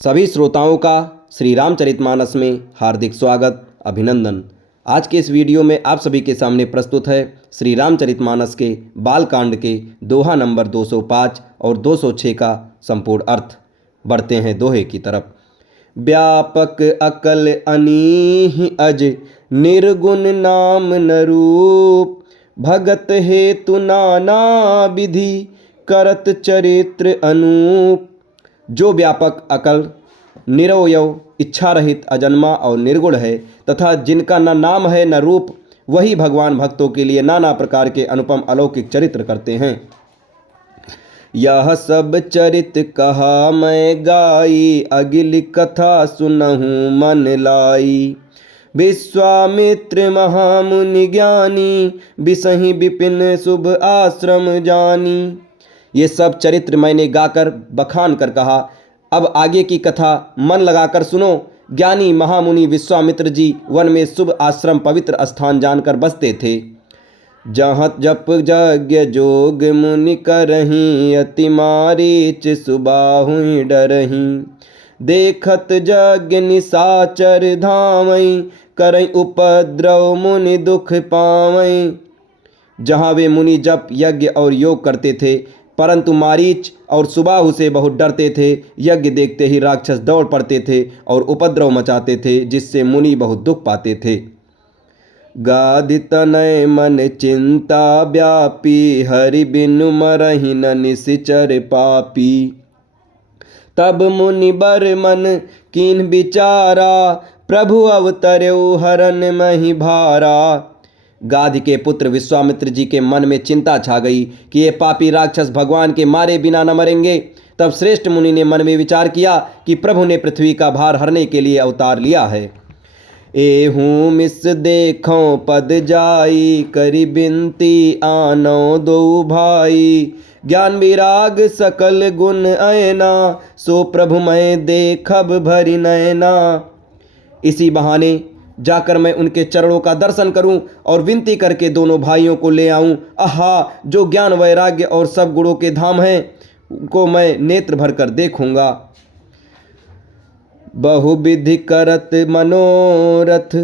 सभी श्रोताओं का श्री रामचरितमानस में हार्दिक स्वागत अभिनंदन। आज के इस वीडियो में आप सभी के सामने प्रस्तुत है श्री रामचरितमानस के बालकांड के दोहा नंबर 205 और 206 का संपूर्ण अर्थ। बढ़ते हैं दोहे की तरफ। व्यापक अकल अनीह अज निर्गुण नाम न रूप, भगत हेतु नाना विधि करत चरित्र अनूप। जो व्यापक अकल, निरवयव, इच्छा रहित, अजन्मा और निर्गुण है तथा जिनका न नाम है न रूप, वही भगवान भक्तों के लिए नाना प्रकार के अनुपम अलौकिक चरित्र करते हैं। यह सब चरित कहा मैं गाई, अगिल कथा सुनहूँ मन लाई। विश्वामित्र महामुनि ज्ञानी, बिसहि विपिन शुभ आश्रम जानी। ये सब चरित्र मैंने गाकर बखान कर कहा। अब आगे की कथा मन लगाकर सुनो। ज्ञानी महामुनि विश्वामित्र जी वन में शुभ आश्रम पवित्र स्थान जानकर बसते थे। जहाँ जप यज्ञ जोग मुनि करहीं, अति मारीच सुबाहुं डरहीं। देखत यज्ञ निशाचर धावहीं, करहीं उपद्रव मुनि दुख पावहीं। जहाँ वे मुनि जप यज्ञ और योग करते थे, परंतु मारीच और सुबाहु से बहुत डरते थे। यज्ञ देखते ही राक्षस दौड़ पड़ते थे और उपद्रव मचाते थे, जिससे मुनि बहुत दुख पाते थे। गाधि तनय मन चिंता व्यापी, हरि बिनु मरहि न निश्चर पापी। तब मुनि बर मन कीन्ह विचारा, प्रभु अवतर्यु हरन महि भारा। गाधि के पुत्र विश्वामित्र जी के मन में चिंता छा गई कि ये पापी राक्षस भगवान के मारे बिना न मरेंगे। तब श्रेष्ठ मुनि ने मन में विचार किया कि प्रभु ने पृथ्वी का भार हरने के लिए अवतार लिया है। एहूँ मिस देखों पद जाई, करी बिनती आनो दो भाई। ज्ञान विराग सकल गुण ऐना, सो प्रभु मैं देखब भरी नैना। इसी बहाने जाकर मैं उनके चरणों का दर्शन करूं और विनती करके दोनों भाइयों को ले आऊं। आहा, जो ज्ञान वैराग्य और सब गुणों के धाम हैं, उनको मैं नेत्र भर कर देखूंगा। बहुविधि करत मनोरथ,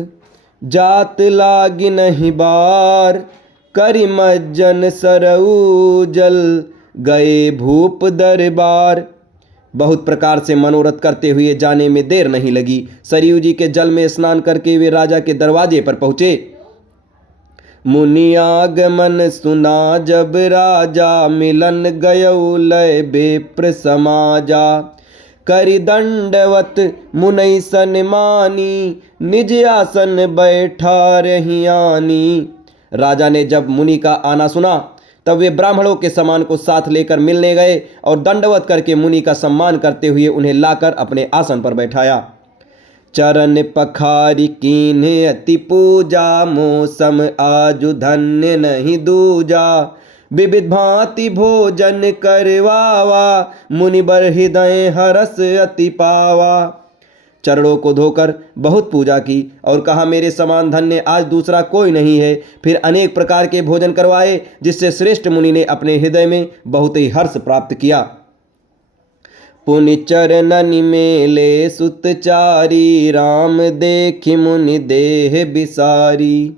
जात लागी नहीं बार। करि मज्जन सरऊ जल, गए भूप दरबार। बहुत प्रकार से मनोरथ करते हुए जाने में देर नहीं लगी। सरयू जी के जल में स्नान करके वे राजा के दरवाजे पर पहुंचे। मुनि आगमन सुना जब राजा, मिलन गयौ लय बेप्र समाजा। करि दंडवत मुनि सन्मानी, निज आसन बैठा रहियानी। राजा ने जब मुनि का आना सुना तब वे ब्राह्मणों के समान को साथ लेकर मिलने गए और दंडवत करके मुनि का सम्मान करते हुए उन्हें लाकर अपने आसन पर बैठाया। चरण पखारी कीन्हे अति पूजा, मौसम आजु धन्य नहीं दूजा। विविध भांति भोजन करवावा, मुनि बर हृदय हरस अति पावा। चरणों को धोकर बहुत पूजा की और कहा, मेरे समान धन्य आज दूसरा कोई नहीं है। फिर अनेक प्रकार के भोजन करवाए, जिससे श्रेष्ठ मुनि ने अपने हृदय में बहुत ही हर्ष प्राप्त किया। पुनि चरणन मेले सुतचारी, राम देखि मुनि देह बिसारी।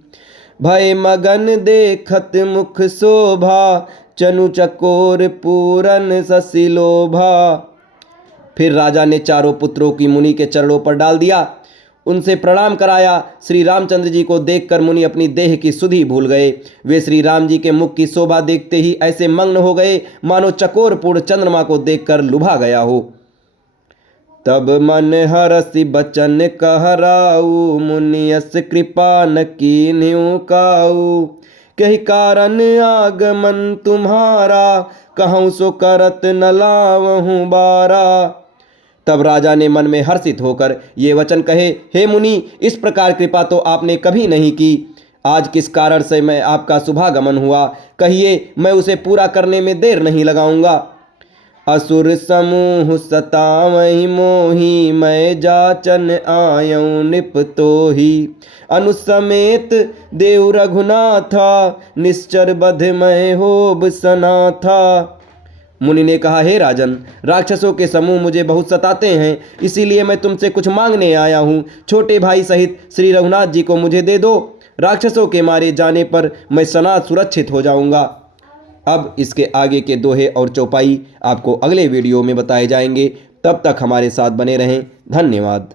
भय मगन देखत मुख शोभा, चनु चकोर पूरन शशि लोभा। फिर राजा ने चारों पुत्रों की मुनि के चरणों पर डाल दिया, उनसे प्रणाम कराया। श्री रामचंद्र जी को देखकर मुनि अपनी देह की सुधि भूल गए। वे श्री राम जी के मुख की शोभा देखते ही ऐसे मग्न हो गए मानो चकोर पूर्ण चंद्रमा को देखकर लुभा गया हो। तब मन हरसि बचन कहराऊ, मुनि यस कृपा न कीन्हु काऊ। कहि कारण आगमन तुम्हारा, कहूँ सो करत न लावहूँ बारा। तब राजा ने मन में हर्षित होकर ये वचन कहे, हे मुनि, इस प्रकार कृपा तो आपने कभी नहीं की। आज किस कारण से मैं आपका शुभागमन हुआ, कहिए, मैं उसे पूरा करने में देर नहीं लगाऊंगा। असुर समूह सतावहि मोही, मैं जाचन आयऊँ निपतोहि। अनुसमेत देव रघुनाथा, निश्चर बध मैं होब सनाथा। मुनि ने कहा, हे राजन, राक्षसों के समूह मुझे बहुत सताते हैं, इसीलिए मैं तुमसे कुछ मांगने आया हूँ। छोटे भाई सहित श्री रघुनाथ जी को मुझे दे दो। राक्षसों के मारे जाने पर मैं सनात सुरक्षित हो जाऊंगा। अब इसके आगे के दोहे और चौपाई आपको अगले वीडियो में बताए जाएंगे। तब तक हमारे साथ बने रहें। धन्यवाद।